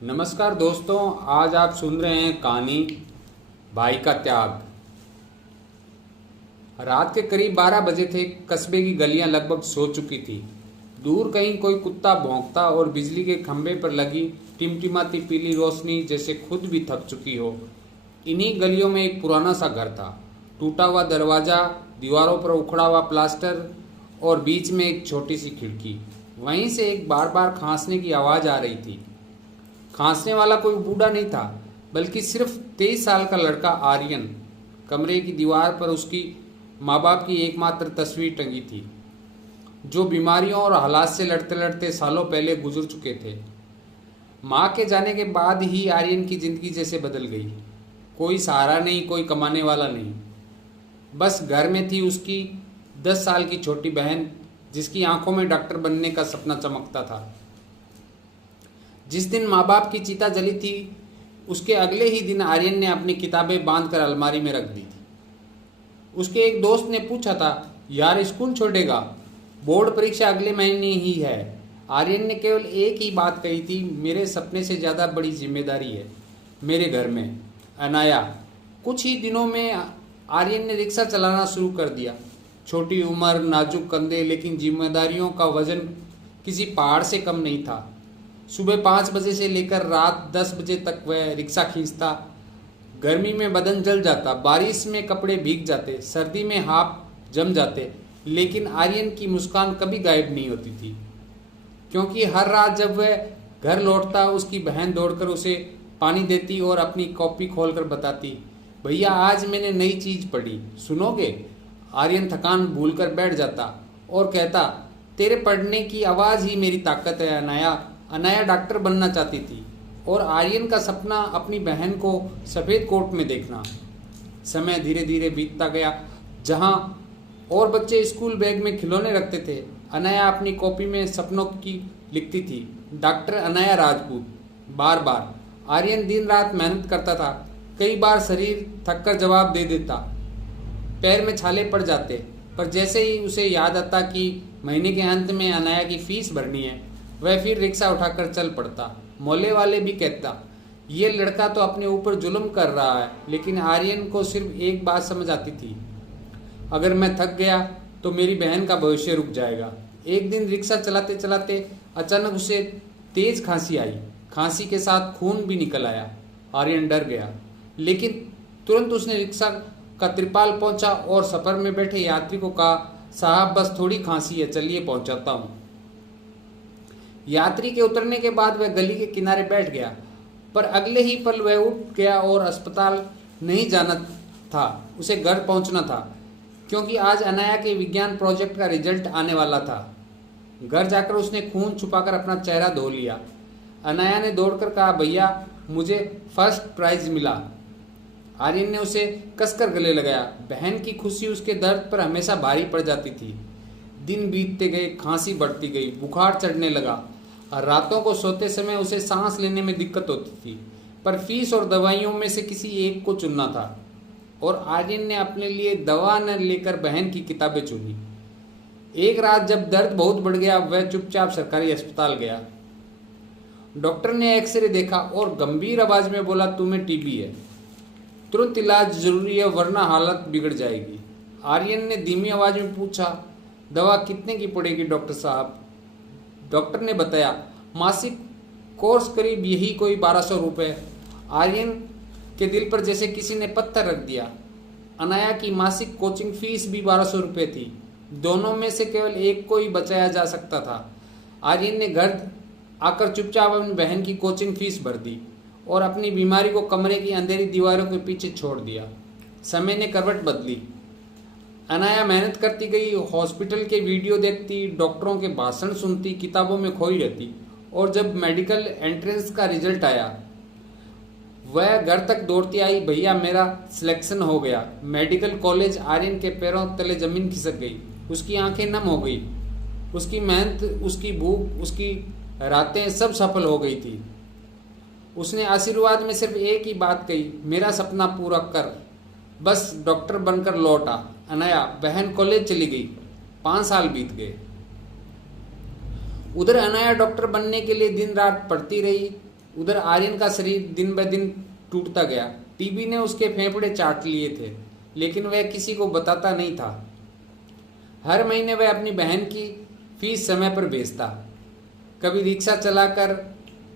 नमस्कार दोस्तों, आज आप सुन रहे हैं कहानी भाई का त्याग। रात के करीब 12 बजे थे। कस्बे की गलियां लगभग सो चुकी थी। दूर कहीं कोई कुत्ता भौंकता और बिजली के खंभे पर लगी टिमटिमाती पीली रोशनी जैसे खुद भी थक चुकी हो। इन्हीं गलियों में एक पुराना सा घर था। टूटा हुआ दरवाज़ा, दीवारों पर उखड़ा हुआ प्लास्टर और बीच में एक छोटी सी खिड़की। वहीं से एक बार बार खांसने की आवाज़ आ रही थी। खांसने वाला कोई बूढ़ा नहीं था, बल्कि सिर्फ 23 साल का लड़का आर्यन। कमरे की दीवार पर उसकी माँ बाप की एकमात्र तस्वीर टंगी थी, जो बीमारियों और हालात से लड़ते लड़ते सालों पहले गुजर चुके थे। माँ के जाने के बाद ही आर्यन की जिंदगी जैसे बदल गई। कोई सहारा नहीं, कोई कमाने वाला नहीं। बस घर में थी उसकी 10 साल की छोटी बहन, जिसकी आंखों में डॉक्टर बनने का सपना चमकता था। जिस दिन माँ बाप की चिता जली थी, उसके अगले ही दिन आर्यन ने अपनी किताबें बांधकर अलमारी में रख दी थी। उसके एक दोस्त ने पूछा था, यार स्कूल छोड़ेगा? बोर्ड परीक्षा अगले महीने ही है। आर्यन ने केवल एक ही बात कही थी, मेरे सपने से ज़्यादा बड़ी जिम्मेदारी है मेरे घर में अनाया। कुछ ही दिनों में आर्यन ने रिक्शा चलाना शुरू कर दिया। छोटी उम्र, नाजुक कंधे, लेकिन जिम्मेदारियों का वजन किसी पहाड़ से कम नहीं था। सुबह 5 बजे से लेकर रात 10 बजे तक वह रिक्शा खींचता। गर्मी में बदन जल जाता, बारिश में कपड़े भीग जाते, सर्दी में हाथ जम जाते, लेकिन आर्यन की मुस्कान कभी गायब नहीं होती थी। क्योंकि हर रात जब वह घर लौटता, उसकी बहन दौड़कर उसे पानी देती और अपनी कॉपी खोलकर बताती, भैया आज मैंने नई चीज़ पढ़ी, सुनोगे? आर्यन थकान भूलकर बैठ जाता और कहता, तेरे पढ़ने की आवाज़ ही मेरी ताकत है अनाया। अनाया डॉक्टर बनना चाहती थी और आर्यन का सपना अपनी बहन को सफ़ेद कोट में देखना। समय धीरे धीरे बीतता गया। जहां और बच्चे स्कूल बैग में खिलौने रखते थे, अनाया अपनी कॉपी में सपनों की लिखती थी, डॉक्टर अनाया राजपूत। बार बार आर्यन दिन रात मेहनत करता था। कई बार शरीर थककर जवाब दे देता, पैर में छाले पड़ जाते, पर जैसे ही उसे याद आता कि महीने के अंत में अनाया की फीस भरनी है, वह फिर रिक्शा उठाकर चल पड़ता। मोहल्ले वाले भी कहता, ये लड़का तो अपने ऊपर जुल्म कर रहा है। लेकिन आर्यन को सिर्फ एक बात समझ आती थी, अगर मैं थक गया तो मेरी बहन का भविष्य रुक जाएगा। एक दिन रिक्शा चलाते चलाते अचानक उसे तेज खांसी आई। खांसी के साथ खून भी निकल आया। आर्यन डर गया, लेकिन तुरंत उसने रिक्शा का त्रिपाल पहुंचा और सफर में बैठे यात्री को कहा, साहब बस थोड़ी खांसी है, चलिए पहुंचाता हूँ। यात्री के उतरने के बाद वह गली के किनारे बैठ गया, पर अगले ही पल वह उठ गया और अस्पताल नहीं जाना था, उसे घर पहुंचना था, क्योंकि आज अनाया के विज्ञान प्रोजेक्ट का रिजल्ट आने वाला था। घर जाकर उसने खून छुपाकर अपना चेहरा धो लिया। अनाया ने दौड़कर कहा, भैया मुझे फर्स्ट प्राइज मिला। आर्यन ने उसे कसकर गले लगाया। बहन की खुशी उसके दर्द पर हमेशा भारी पड़ जाती थी। दिन बीतते गए, खांसी बढ़ती गई, बुखार चढ़ने लगा और रातों को सोते समय उसे सांस लेने में दिक्कत होती थी। पर फीस और दवाइयों में से किसी एक को चुनना था और आर्यन ने अपने लिए दवा न लेकर बहन की किताबें चुनी। एक रात जब दर्द बहुत बढ़ गया, वह चुपचाप सरकारी अस्पताल गया। डॉक्टर ने एक्सरे देखा और गंभीर आवाज में बोला, तुम्हें टीबी है, तुरंत इलाज जरूरी है वरना हालत बिगड़ जाएगी। आर्यन ने धीमी आवाज में पूछा, दवा कितने की पड़ेगी डॉक्टर साहब? डॉक्टर ने बताया, मासिक कोर्स करीब यही कोई 1200 रुपये। आर्यन के दिल पर जैसे किसी ने पत्थर रख दिया। अनाया की मासिक कोचिंग फीस भी 1200 रुपये थी। दोनों में से केवल एक को ही बचाया जा सकता था। आर्यन ने घर आकर चुपचाप अपनी बहन की कोचिंग फीस भर दी और अपनी बीमारी को कमरे की अंधेरी दीवारों के पीछे छोड़ दिया। समय ने करवट बदली। अनाया मेहनत करती गई, हॉस्पिटल के वीडियो देखती, डॉक्टरों के भाषण सुनती, किताबों में खोई रहती, और जब मेडिकल एंट्रेंस का रिजल्ट आया, वह घर तक दौड़ती आई, भैया मेरा सिलेक्शन हो गया। Medical college. आर्यन के पैरों तले जमीन खिसक गई। उसकी आंखें नम हो गई। उसकी मेहनत, उसकी भूख, उसकी रातें सब सफल हो गई थी। उसने आशीर्वाद में सिर्फ एक ही बात कही, मेरा सपना पूरा कर, बस डॉक्टर बनकर लौट आ। अनाया बहन कॉलेज चली गई। 5 साल बीत गए। उधर अनाया डॉक्टर बनने के लिए दिन रात पढ़ती रही। उधर आर्यन का शरीर दिन ब दिन टूटता गया। टीबी ने उसके फेफड़े चाट लिए थे, लेकिन वह किसी को बताता नहीं था। हर महीने वह अपनी बहन की फीस समय पर भेजता, कभी रिक्शा चलाकर,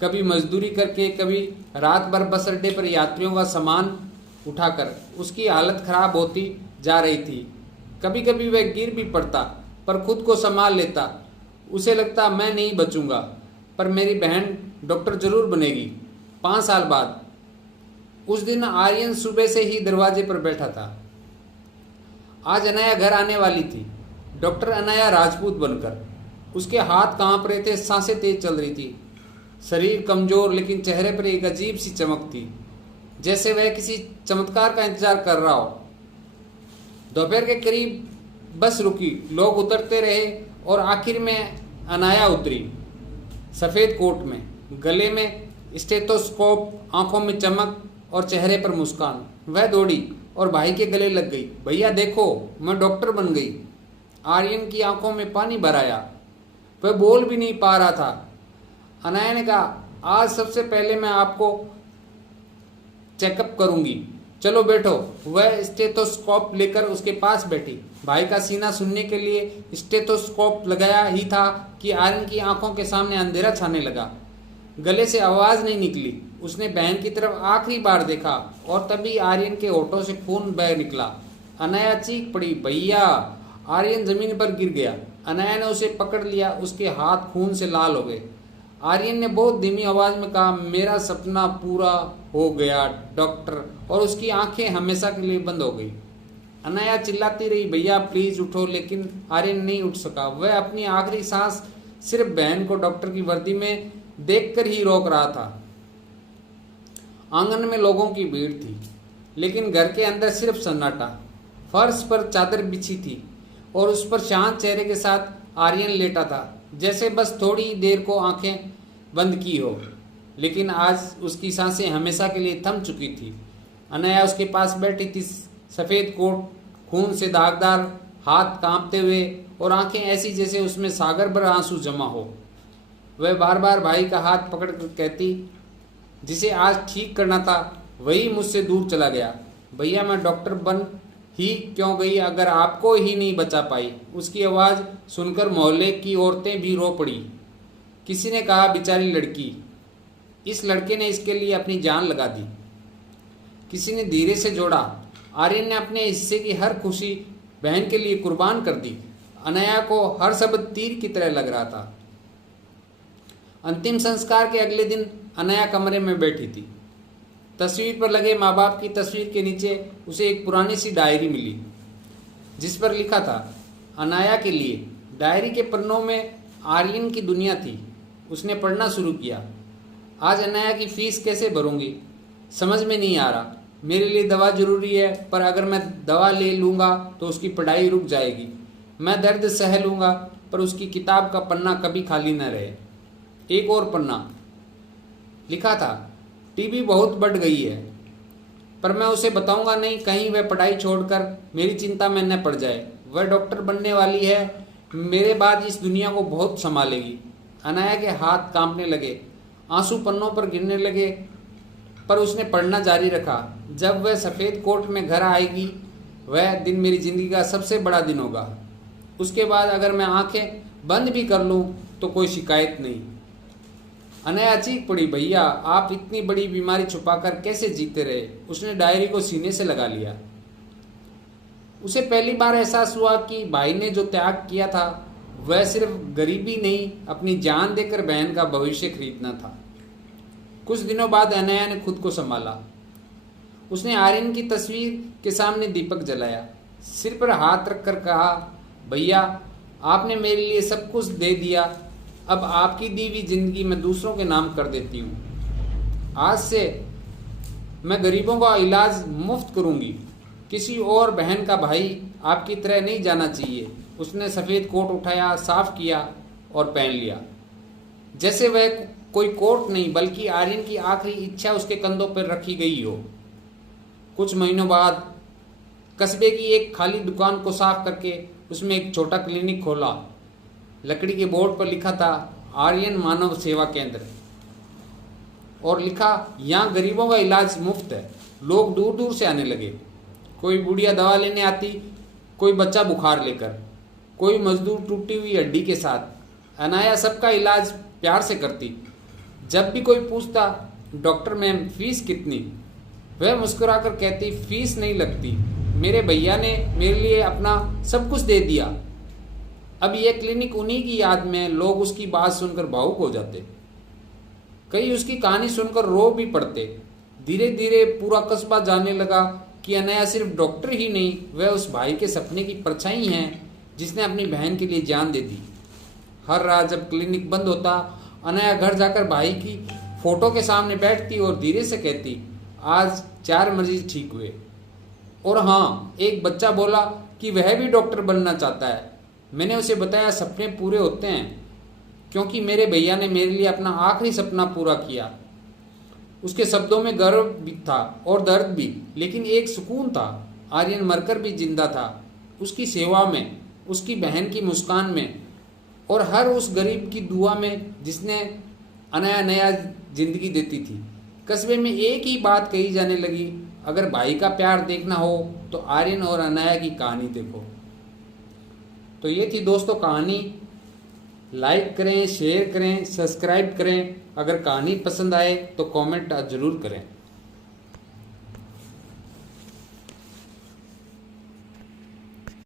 कभी मजदूरी करके, कभी रात भर बस अड्डे पर यात्रियों का सामान उठाकर। उसकी हालत खराब होती जा रही थी। कभी कभी वह गिर भी पड़ता, पर खुद को संभाल लेता। उसे लगता मैं नहीं बचूंगा, पर मेरी बहन डॉक्टर जरूर बनेगी 5 साल बाद। उस दिन आर्यन सुबह से ही दरवाजे पर बैठा था। आज अनाया घर आने वाली थी, डॉक्टर अनाया राजपूत बनकर। उसके हाथ कांप रहे थे, सांसें तेज चल रही थी, शरीर कमजोर, लेकिन चेहरे पर एक अजीब सी चमक थी, जैसे वह किसी चमत्कार का इंतजार कर रहा हो। दोपहर के करीब बस रुकी, लोग उतरते रहे और आखिर में अनाया उतरी, सफेद कोट में, गले में स्टेथोस्कोप, आंखों में चमक और चेहरे पर मुस्कान। वह दौड़ी और भाई के गले लग गई। भैया देखो, मैं डॉक्टर बन गई। आर्यन की आंखों में पानी भर आया, वह बोल भी नहीं पा रहा था। अनाया ने कहा, आज सबसे पहले मैं आपको चेकअप करूंगी, चलो बैठो। वह स्टेथोस्कोप लेकर उसके पास बैठी। भाई का सीना सुनने के लिए स्टेथोस्कोप लगाया ही था कि आर्यन की आंखों के सामने अंधेरा छाने लगा। गले से आवाज नहीं निकली। उसने बहन की तरफ आखिरी बार देखा और तभी आर्यन के होठों से खून बह निकला। अनाया चीख पड़ी, भैया! आर्यन जमीन पर गिर गया। अनाया ने उसे पकड़ लिया, उसके हाथ खून से लाल हो गए। आर्यन ने बहुत धीमी आवाज में कहा, मेरा सपना पूरा हो गया डॉक्टर, और उसकी आंखें हमेशा के लिए बंद हो गई। अनाया चिल्लाती रही, भैया प्लीज उठो, लेकिन आर्यन नहीं उठ सका। वह अपनी आखिरी सांस सिर्फ बहन को डॉक्टर की वर्दी में देखकर ही रोक रहा था। आंगन में लोगों की भीड़ थी, लेकिन घर के अंदर सिर्फ सन्नाटा। फर्श पर चादर बिछी थी और उस पर शांत चेहरे के साथ आर्यन लेटा था, जैसे बस थोड़ी देर को आंखें बंद की हो, लेकिन आज उसकी सांसें हमेशा के लिए थम चुकी थी। अनाया उसके पास बैठी थी, सफेद कोट खून से दागदार, हाथ कांपते हुए और आंखें ऐसी जैसे उसमें सागर भर आंसू जमा हो। वह बार बार भाई का हाथ पकड़ कर कहती, जिसे आज ठीक करना था वही मुझसे दूर चला गया। भैया मैं डॉक्टर बन ही क्यों गई अगर आपको ही नहीं बचा पाई। उसकी आवाज़ सुनकर मोहल्ले की औरतें भी रो पड़ी। किसी ने कहा, बेचारी लड़की, इस लड़के ने इसके लिए अपनी जान लगा दी। किसी ने धीरे से जोड़ा, आर्यन ने अपने हिस्से की हर खुशी बहन के लिए कुर्बान कर दी। अनाया को हर शब्द तीर की तरह लग रहा था। अंतिम संस्कार के अगले दिन अनाया कमरे में बैठी थी। तस्वीर पर लगे माँ बाप की तस्वीर के नीचे उसे एक पुरानी सी डायरी मिली, जिस पर लिखा था, अनाया के लिए। डायरी के पन्नों में आर्यन की दुनिया थी। उसने पढ़ना शुरू किया। आज अनाया की फीस कैसे भरूंगी, समझ में नहीं आ रहा। मेरे लिए दवा जरूरी है, पर अगर मैं दवा ले लूँगा तो उसकी पढ़ाई रुक जाएगी। मैं दर्द सह लूँगा, पर उसकी किताब का पन्ना कभी खाली न रहे। एक और पन्ना लिखा था, टीबी बहुत बढ़ गई है, पर मैं उसे बताऊंगा नहीं, कहीं वह पढ़ाई छोड़कर मेरी चिंता में न पड़ जाए। वह डॉक्टर बनने वाली है, मेरे बाद इस दुनिया को बहुत संभालेगी। अनाया के हाथ कांपने लगे, आंसू पन्नों पर गिरने लगे, पर उसने पढ़ना जारी रखा। जब वह सफ़ेद कोट में घर आएगी, वह दिन मेरी ज़िंदगी का सबसे बड़ा दिन होगा। उसके बाद अगर मैं आंखें बंद भी कर लूँ तो कोई शिकायत नहीं। अनाया चीख पड़ी, भैया आप इतनी बड़ी बीमारी छुपाकर कैसे जीते रहे। उसने डायरी को सीने से लगा लिया। उसे पहली बार एहसास हुआ कि भाई ने जो त्याग किया था वह सिर्फ गरीबी नहीं, अपनी जान देकर बहन का भविष्य खरीदना था। कुछ दिनों बाद अनाया ने खुद को संभाला। उसने आर्यन की तस्वीर के सामने दीपक जलाया, सिर पर हाथ रखकर कहा, भैया आपने मेरे लिए सब कुछ दे दिया, अब आपकी दी हुई जिंदगी मैं दूसरों के नाम कर देती हूँ। आज से मैं गरीबों का इलाज मुफ्त करूँगी। किसी और बहन का भाई आपकी तरह नहीं जाना चाहिए। उसने सफ़ेद कोट उठाया, साफ किया और पहन लिया, जैसे वह कोई कोट नहीं बल्कि आर्यन की आखिरी इच्छा उसके कंधों पर रखी गई हो। कुछ महीनों बाद कस्बे की एक खाली दुकान को साफ करके उसमें एक छोटा क्लिनिक खोला। लकड़ी के बोर्ड पर लिखा था, आर्यन मानव सेवा केंद्र। और लिखा, यहाँ गरीबों का इलाज मुफ्त है। लोग दूर दूर से आने लगे। कोई बुढ़िया दवा लेने आती, कोई बच्चा बुखार लेकर, कोई मजदूर टूटी हुई हड्डी के साथ। अनाया सबका इलाज प्यार से करती। जब भी कोई पूछता, डॉक्टर मैम फीस कितनी, वह मुस्कुराकर कहती, फीस नहीं लगती, मेरे भैया ने मेरे लिए अपना सब कुछ दे दिया। अब यह क्लिनिक उन्हीं की याद में लोग उसकी बात सुनकर भावुक हो जाते। कई उसकी कहानी सुनकर रो भी पड़ते। धीरे धीरे पूरा कस्बा जानने लगा कि अनाया सिर्फ डॉक्टर ही नहीं, वह उस भाई के सपने की परछाई है जिसने अपनी बहन के लिए जान दे दी। हर रात जब क्लिनिक बंद होता, अनाया घर जाकर भाई की फोटो के सामने बैठती और धीरे से कहती, आज 4 मरीज ठीक हुए। और हाँ, एक बच्चा बोला कि वह भी डॉक्टर बनना चाहता है। मैंने उसे बताया, सपने पूरे होते हैं, क्योंकि मेरे भैया ने मेरे लिए अपना आखिरी सपना पूरा किया। उसके शब्दों में गर्व भी था और दर्द भी, लेकिन एक सुकून था। आर्यन मरकर भी जिंदा था, उसकी सेवा में, उसकी बहन की मुस्कान में और हर उस गरीब की दुआ में जिसने अनाया नया जिंदगी देती थी। कस्बे में एक ही बात कही जाने लगी, अगर भाई का प्यार देखना हो तो आर्यन और अनाया की कहानी देखो। तो ये थी दोस्तों कहानी। लाइक करें, शेयर करें, सब्सक्राइब करें। अगर कहानी पसंद आए तो कमेंट जरूर करें।